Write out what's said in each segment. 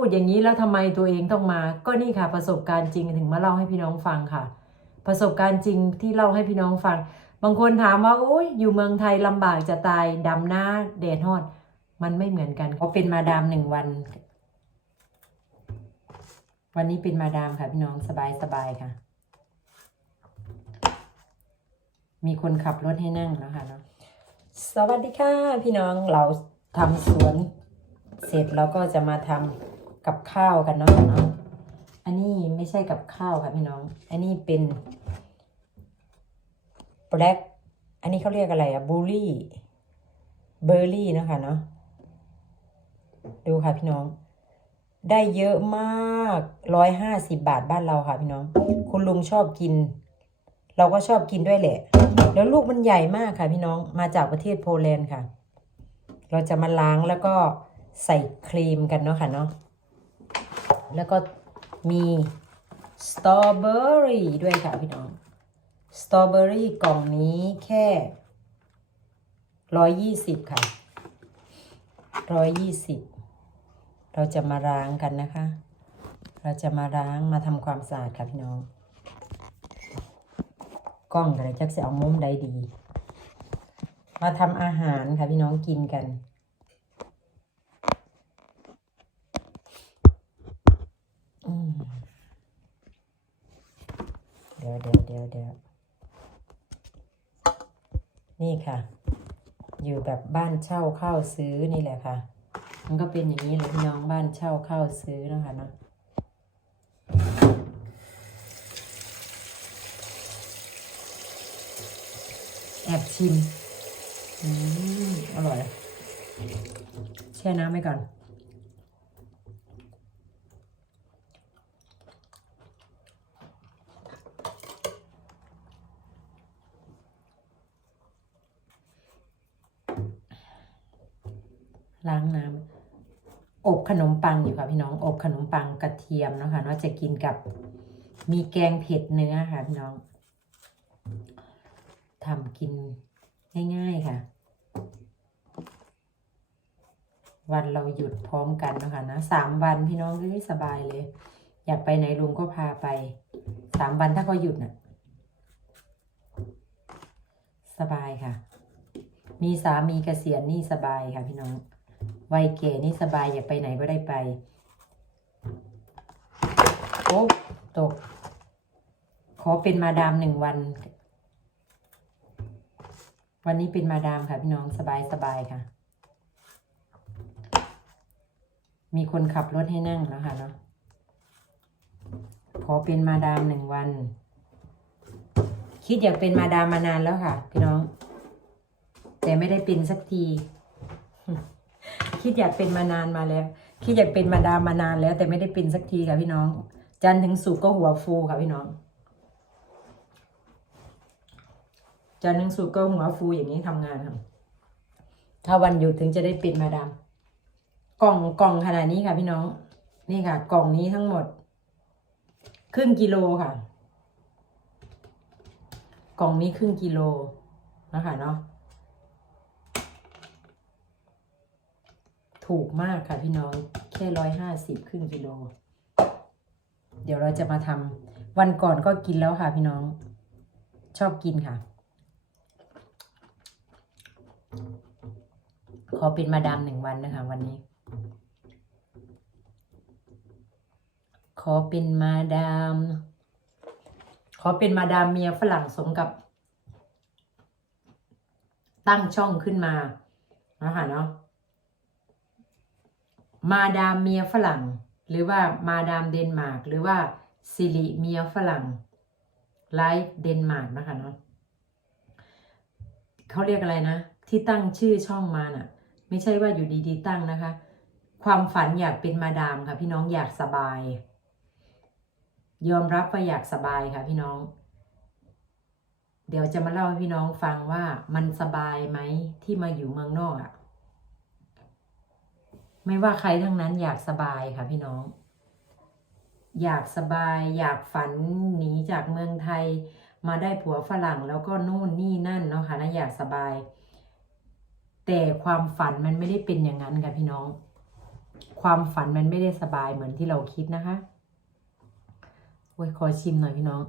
พูดอย่างนี้แล้วทำไมตัวเองต้องมา ก็นี่ค่ะ ประสบการณ์จริงถึงมาเล่าให้พี่น้องฟังค่ะ ประสบการณ์จริงที่เล่าให้พี่น้องฟัง บางคนถามว่าโอ้ยอยู่เมืองไทยลำบากจะตายดำหน้าแดดฮอด มันไม่เหมือนกันเขาเป็นมาดามหนึ่งวัน วันนี้เป็นมาดามค่ะพี่น้องสบายสบายค่ะ มีคนขับรถให้นั่งแล้วค่ะเนาะสวัสดีค่ะ พี่น้องเราทำสวนเสร็จเราก็จะมาทำ กับข้าวกันเนาะเนาะอันนี้ไม่ใช่กับข้าวค่ะพี่น้อง อันนี้เป็น black อันนี้เขาเรียกอะไรอะบูรี่เบอร์รี่นะคะเนาะดูค่ะพี่น้อง ได้เยอะมากร้อยห้าสิบบาทบ้านเราค่ะพี่น้อง คุณลุงชอบกิน เราก็ชอบกินด้วยแหละ แล้วลูกมันใหญ่มากค่ะพี่น้องมาจากประเทศโปแลนด์ค่ะ เราจะมาล้างแล้วก็ใส่ครีมกันเนาะค่ะเนาะ แล้วก็มีสตรอเบอรี่ด้วยค่ะพี่น้องสตรอเบอรี่กล่องนี้แค่ร้อยยี่สิบค่ะร้อยยี่สิบเราจะมาล้างกันนะคะ เราจะมาล้างมาทำความสะอาดค่ะพี่น้องกล้องอะไรจักจะเอามุมใดดี มาทำอาหารค่ะพี่น้องกินกัน อืม เดี๋ยวเดี๋ยวเดี๋ยวเดี๋ยวนี่ค่ะ อยู่แบบบ้านเช่าเข้าซื้อนี่แหละค่ะ มันก็เป็นอย่างนี้เลยพี่น้องบ้านเช่าเข้าซื้อนะคะเนาะแอบชิม อืม อร่อย แช่น้ำไว้ก่อน ล้างน้ำอบขนมปังอยู่ค่ะพี่น้อง อบขนมปังกระเทียมนะคะเนาะจะกินกับมีแกงเผ็ดเนื้อค่ะพี่น้องทำกินง่าย ๆค่ะ วันเราหยุดพร้อมกันนะคะนะสามวันพี่น้องเลยสบายเลย อยากไปไหนลุงก็พาไปสามวันถ้าเขาหยุดน่ะ สบายค่ะ มีสามีเกษียณนี่สบายค่ะพี่น้อง วัยแก่นี่สบายอยากไปไหนก็ได้ไป โอ้ตก ขอเป็นมาดามหนึ่งวัน วันนี้เป็นมาดามค่ะพี่น้องสบายสบายค่ะ มีคนขับรถให้นั่งแล้วค่ะเนาะขอเป็นมาดามหนึ่งวัน คิดอยากเป็นมาดามมานานแล้วค่ะ พี่น้อง แต่ไม่ได้เป็นสักที คิดอยากเป็นมานานมาแล้ว คิดอยากเป็นมาดามมานานแล้ว แต่ไม่ได้เป็นสักทีค่ะพี่น้อง จันทร์ถึงสุกร์ก็หัวฟูค่ะพี่น้อง จันทร์ถึงสุกร์ก็หัวฟูอย่างนี้ทำงานค่ะถ้าวันหยุดถึงจะได้เป็นมาดาม กล่องกล่องขนาดนี้ค่ะพี่น้อง นี่ค่ะ กล่องนี้ทั้งหมด ครึ่งกิโลค่ะ กล่องนี้ครึ่งกิโลนะคะเนาะ ถูกมากค่ะพี่น้องแค่ร้อยห้าสิบครึ่งกิโล เดี๋ยวเราจะมาทำวันก่อนก็กินแล้วค่ะพี่น้อง ชอบกินค่ะ ขอเป็นมาดามหนึ่งวันนะคะ วันนี้ ขอเป็นมาดาม ขอเป็นมาดามเมียฝรั่งสมกับ ตั้งช่องขึ้นมานะคะเนาะ มาดามเมียฝรั่ง หรือว่ามาดามเดนมาร์กหรือว่าสิริเมียฝรั่งไลฟ์เดนมาร์กนะคะเนาะเขาเรียกอะไรนะ ที่ตั้งชื่อช่องมาน่ะ ไม่ใช่ว่าอยู่ดีๆตั้งนะคะ ความฝันอยากเป็นมาดามค่ะ พี่น้องอยากสบาย ยอมรับว่าอยากสบายค่ะ พี่น้อง เดี๋ยวจะมาเล่าให้พี่น้องฟังว่ามันสบายไหมที่มาอยู่เมืองนอกอะ่ะ ไม่ว่าใครทั้งนั้นอยากสบายค่ะพี่น้อง อยากสบายอยากฝันหนีจากเมืองไทย มาได้ผัวฝรั่งแล้วก็นู่นนี่นั่นเนาะค่ะนะอยากสบาย แต่ความฝันมันไม่ได้เป็นอย่างนั้นค่ะพี่น้อง ความฝันมันไม่ได้สบายเหมือนที่เราคิดนะคะโอ้ยขอชิมหน่อยพี่น้อง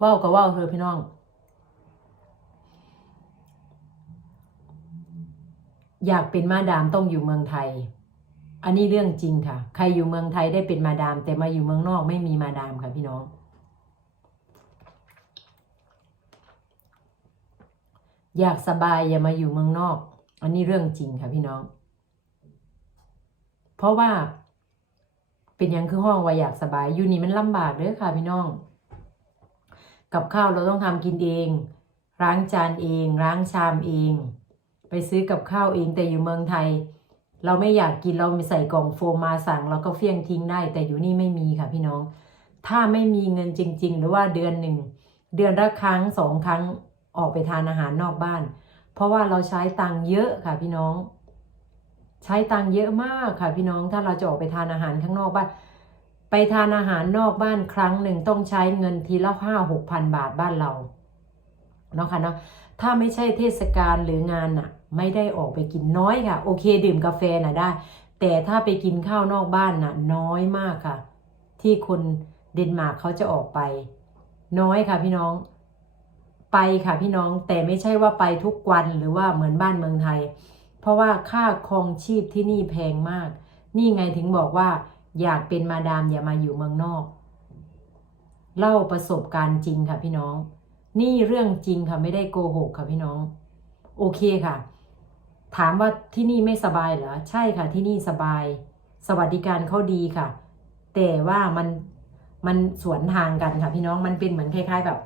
ว่าวก็ว่าวเธอพี่น้อง อยากเป็นมาดามต้องอยู่เมืองไทย อันนี้เรื่องจริงค่ะ ใครอยู่เมืองไทยได้เป็นมาดาม แต่มาอยู่เมืองนอกไม่มีมาดามค่ะพี่น้อง อยากสบายอย่ามาอยู่เมืองนอก อันนี้เรื่องจริงค่ะพี่น้อง เพราะว่า เป็นยังคือห้องว่าอยากสบายอยู่นี่มันลำบากเด้อค่ะพี่น้อง กับข้าวเราต้องทำกินเอง ล้างจานเอง ล้างชามเอง ไปซื้อกับข้าวเองแต่อยู่เมืองไทย เราไม่อยากกินเราใส่กล่องโฟมมาสั่ง แล้วก็เฟี้ยงทิ้งได้ แต่อยู่นี่ไม่มีค่ะพี่น้อง ถ้าไม่มีเงินจริง ๆ หรือว่าเดือนหนึ่งเดือนละครั้งสองครั้งออกไปทานอาหารนอกบ้าน เพราะว่าเราใช้ตังเยอะค่ะพี่น้อง ใช้ตังเยอะมากค่ะพี่น้อง ถ้าเราจะออกไปทานอาหารข้างนอกบ้าน ไปทานอาหารนอกบ้านครั้งหนึ่งต้องใช้เงินทีละห้าหกพันบาทบ้านเราเนาะค่ะเนาะ ถ้าไม่ใช่เทศกาลหรืองานน่ะ ไม่ได้ออกไปกินน้อยค่ะ โอเค ดื่มกาแฟน่ะได้ แต่ถ้าไปกินข้าวนอกบ้านน่ะ น้อยมากค่ะ ที่คนเดนมาร์กเขาจะออกไป น้อยค่ะพี่น้องไปค่ะพี่น้องแต่ไม่ใช่ว่าไปทุกวันหรือว่าเหมือนบ้านเมืองไทย เพราะว่าค่าครองชีพที่นี่แพงมาก นี่ไงถึงบอกว่า อยากเป็นมาดามอย่ามาอยู่เมืองนอก เล่าประสบการณ์จริงค่ะพี่น้อง นี่เรื่องจริงค่ะไม่ได้โกหกค่ะพี่น้อง โอเคค่ะ ถามว่าที่นี่ไม่สบายเหรอใช่ค่ะที่นี่สบาย สวัสดิการเขาดีค่ะ แต่ว่ามันมันสวนทางกันค่ะ พี่น้องมันเป็นเหมือนคล้ายๆแบบ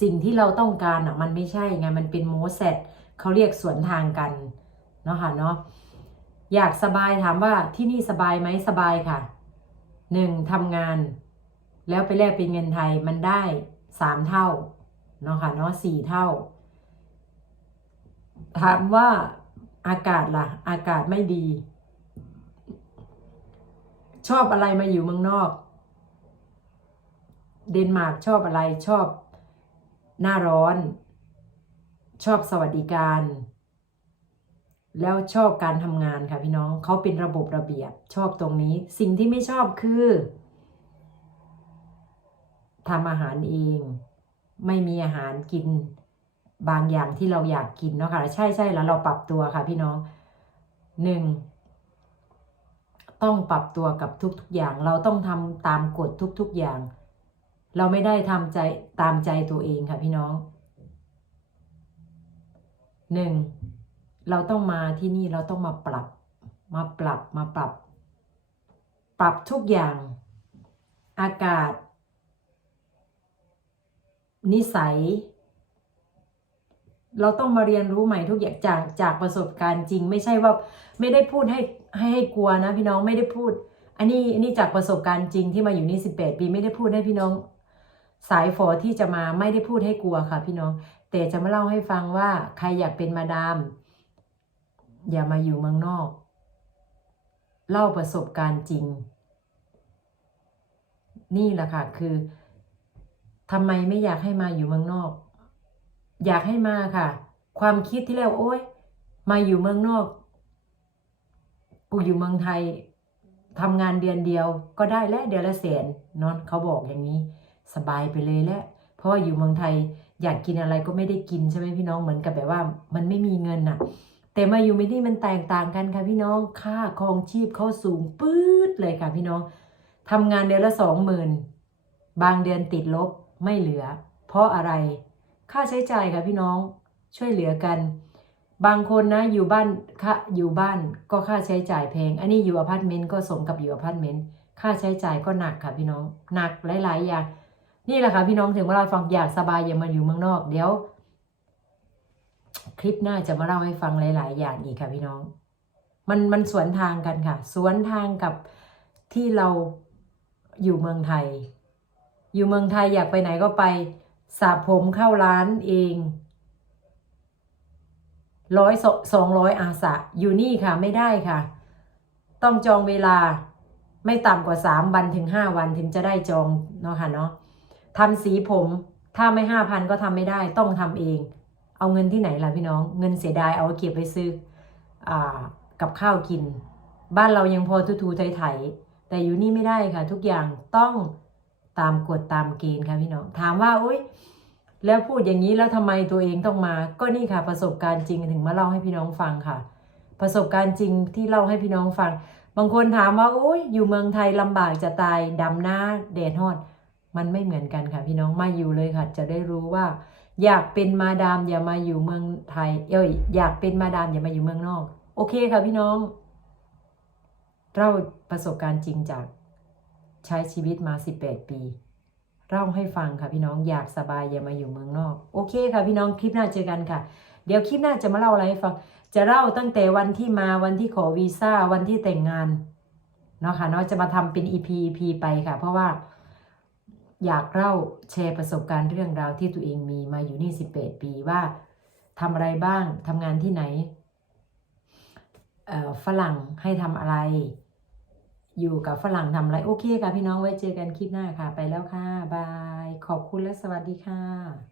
สิ่งที่เราต้องการอะมันไม่ใช่ไงมันเป็นโมเสสเขาเรียกสวนทางกันเนาะค่ะเนาะอยากสบายถามว่าที่นี่สบายไหมสบายค่ะหนึ่งทำงาน แล้วไปแลกเป็นเงินไทยมันได้ สามเท่าเนาะค่ะเนาะสี่เท่า ถามว่าอากาศล่ะ อากาศไม่ดี ชอบอะไรมาอยู่เมืองนอก เดนมาร์กชอบอะไรชอบหน้าร้อน ชอบสวัสดิการ แล้วชอบการทำงานค่ะพี่น้องเขาเป็นระบบระเบียบชอบตรงนี้ สิ่งที่ไม่ชอบคือ ทำอาหารเอง ไม่มีอาหารกินบางอย่างที่เราอยากกินเนาะค่ะ ใช่ใช่แล้วเราปรับตัวค่ะ พี่น้องหนึ่งต้องปรับตัวกับทุกๆอย่าง เราต้องทำตามกฎทุกๆอย่าง เราไม่ได้ทำใจตามใจตัวเองค่ะ พี่น้องหนึ่งเราต้องมาที่นี่เราต้องมาปรับ มาปรับมาปรับ ปรับทุกอย่าง อากาศ นิสัย เราต้องมาเรียนรู้ใหม่ทุกอย่างจากจากประสบการณ์จริง ไม่ใช่ว่าไม่ได้พูดให้ให้ให้กลัวนะ พี่น้องไม่ได้พูด อันนี้อันนี้จากประสบการณ์จริงที่มาอยู่นี่สิบแปดปีไม่ได้พูดให้พี่น้อง สายฝอที่จะมาไม่ได้พูดให้กลัวค่ะ พี่น้อง แต่จะมาเล่าให้ฟังว่าใครอยากเป็นมาดาม อย่ามาอยู่เมืองนอก เล่าประสบการณ์จริง นี่แหละค่ะคือ ทำไมไม่อยากให้มาอยู่เมืองนอก อยากให้มาค่ะ ความคิดที่แล้วโอ๊ยมาอยู่เมืองนอก กูอยู่เมืองไทยทำงานเดือนเดียวก็ได้แล้วเดือนละแสนนอนเขาบอกอย่างนี้ สบายไปเลยแหละเพราะว่าอยู่เมืองไทย อยากกินอะไรก็ไม่ได้กินใช่ไหมพี่น้องเหมือนกับแบบว่า มันไม่มีเงินน่ะ แต่มาอยู่ไม่นี่มันแตกต่างกันค่ะพี่น้องค่าครองชีพเขาสูงปื๊ดเลยค่ะพี่น้องทำงานเดือนละสองหมื่นบางเดือนติดลบ ไม่เหลือ เพราะอะไร ค่าใช้จ่ายค่ะพี่น้องช่วยเหลือกัน บางคนนะอยู่บ้านค่าอยู่บ้านก็ค่าใช้จ่ายแพง อันนี้อยู่อพาร์ตเมนต์ก็สมกับอยู่อพาร์ตเมนต์ค่าใช้จ่ายก็หนักค่ะพี่น้องหนักหลายๆอย่างนี่แหละค่ะพี่น้องถึงเวลาฟังอยากสบายอย่ามาอยู่เมืองนอก เดี๋ยว คลิปหน้าจะมาเล่าให้ฟังหลาย ๆ อย่างอีกค่ะพี่น้อง มันมันสวนทางกันค่ะ สวนทางกับที่เราอยู่เมืองไทย อยู่เมืองไทยอยากไปไหนก็ไปสระผมเข้าร้านเองร้อยสองร้อยอาสะอยู่นี่ค่ะไม่ได้ค่ะ ต้องจองเวลาไม่ต่ำกว่าสามวันถึงห้าวันถึงจะได้จองเนาะค่ะเนาะทำสีผมถ้าไม่ห้าพันก็ทำไม่ได้ต้องทำเอง เอาเงินที่ไหนล่ะพี่น้อง เงินเสียดายเอาเก็บไปซื้ออกับข้าวกิน บ้านเรายังพอทูๆไถๆแต่อยู่นี่ไม่ได้ค่ะ ทุกอย่างต้อง ตามกฎตามเกณฑ์ค่ะพี่น้อง ถามว่าอุ้ยแล้วพูดอย่างนี้แล้วทำไมตัวเองต้องมา ก็นี่ค่ะ ประสบการณ์จริงถึงมาเล่าให้พี่น้องฟังค่ะ ประสบการณ์จริงที่เล่าให้พี่น้องฟัง บางคนถามว่าโอ้ยอยู่เมืองไทยลำบากจะตายดำหน้าแดดฮอด มันไม่เหมือนกันค่ะ พี่น้องมาอยู่เลยค่ะ จะได้รู้ว่า อยากเป็นมาดามอย่ามาอยู่เมืองไทย เอ้ยอยากเป็นมาดามอย่ามาอยู่เมืองนอก โอเคค่ะพี่น้อง เราประสบการณ์จริงจาก ใช้ชีวิตมา 18 ปี เล่าให้ฟังค่ะพี่น้องอยากสบายอย่ามาอยู่เมืองนอก โอเคค่ะพี่น้องคลิปหน้าเจอกันค่ะ เดี๋ยวคลิปหน้าจะมาเล่าอะไรให้ฟัง จะเล่าตั้งแต่วันที่มาวันที่ขอวีซ่าวันที่แต่งงานเนาะค่ะเนาะจะมาทำเป็น EP EP ไปค่ะ เพราะว่าอยากเล่าแชร์ประสบการณ์เรื่องราวที่ตัวเองมีมาอยู่นี่ 18 ปีว่าทำอะไรบ้างทำงานที่ไหนฝรั่งให้ทำอะไร อยู่กับฝรั่งทำอะไรโอเคค่ะพี่น้องไว้เจอกันคลิปหน้าค่ะ ไปแล้วค่ะ บาย ขอบคุณและสวัสดีค่ะ